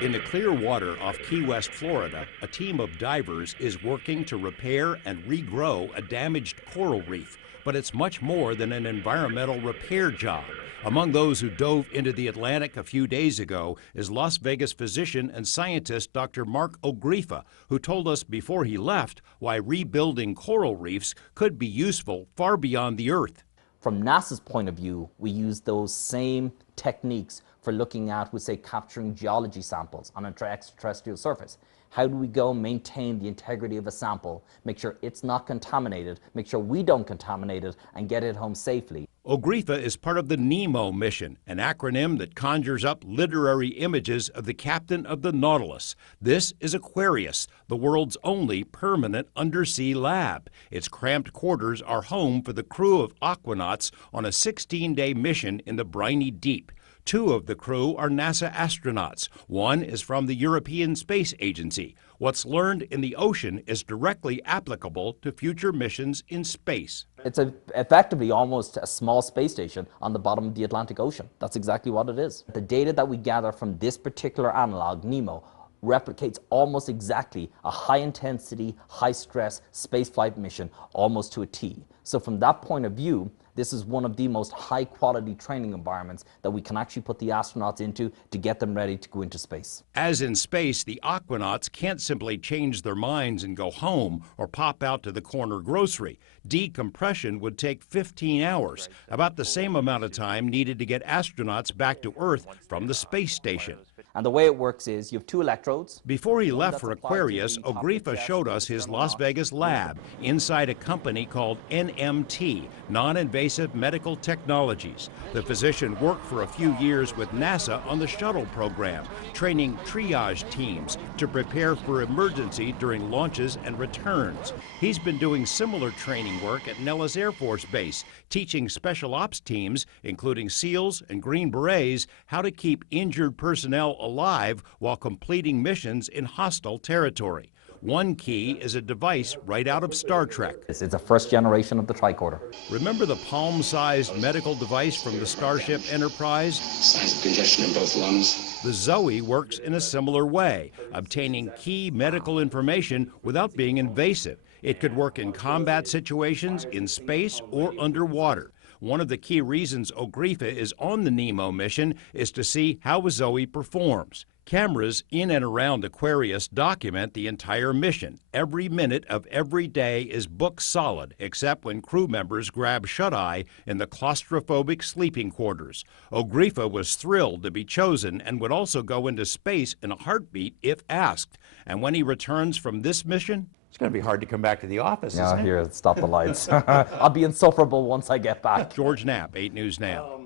In the clear water off Key West, Florida, a team of divers is working to repair and regrow a damaged coral reef. But it's much more than an environmental repair job. Among those who dove into the Atlantic a few days ago is Las Vegas physician and scientist Dr. Mark Ogrifa, who told us before he left why rebuilding coral reefs could be useful far beyond the Earth. From NASA's point of view, we use those same techniques for looking at, we say, capturing geology samples on an extraterrestrial surface. How do we go maintain the integrity of a sample, make sure it's not contaminated, make sure we don't contaminate it, and get it home safely? Ogrifa is part of the NEEMO mission, an acronym that conjures up literary images of the captain of the Nautilus. This is Aquarius, the world's only permanent undersea lab. Its cramped quarters are home for the crew of aquanauts on a 16-day mission in the briny deep. Two of the crew are NASA astronauts. One is from the European Space Agency. What's learned in the ocean is directly applicable to future missions in space. It's effectively almost a small space station on the bottom of the Atlantic Ocean. That's exactly what it is. The data that we gather from this particular analog, NEEMO, replicates almost exactly a high-intensity, high-stress spaceflight mission, almost to a T. So from that point of view, this is one of the most high-quality training environments that we can actually put the astronauts into to get them ready to go into space. As in space, the aquanauts can't simply change their minds and go home or pop out to the corner grocery. Decompression would take 15 hours, about the same amount of time needed to get astronauts back to Earth from the space station. And the way it works is you have two electrodes. Before he left for Aquarius, Ogrifa showed us his Las Vegas lab inside a company called NMT, Non-Invasive Medical Technologies. The physician worked for a few years with NASA on the shuttle program, training triage teams to prepare for emergency during launches and returns. He's been doing similar training work at Nellis Air Force Base, teaching special ops teams, including SEALs and Green Berets, how to keep injured personnel alive while completing missions in hostile territory. One key is a device right out of Star Trek. It's a first generation of the tricorder. Remember the palm-sized medical device from the Starship Enterprise? Signs of congestion in both lungs. The Zoe works in a similar way, obtaining key medical information without being invasive. It could work in combat situations, in space, or underwater. One of the key reasons Ogrifa is on the NEEMO mission is to see how Zoe performs. Cameras in and around Aquarius document the entire mission. Every minute of every day is book solid, except when crew members grab shut-eye in the claustrophobic sleeping quarters. Ogrifa was thrilled to be chosen and would also go into space in a heartbeat if asked. And when he returns from this mission, it's going to be hard to come back to the office, Yeah, isn't it? here, stop the lights. I'll be insufferable once I get back. George Knapp, 8 News Now.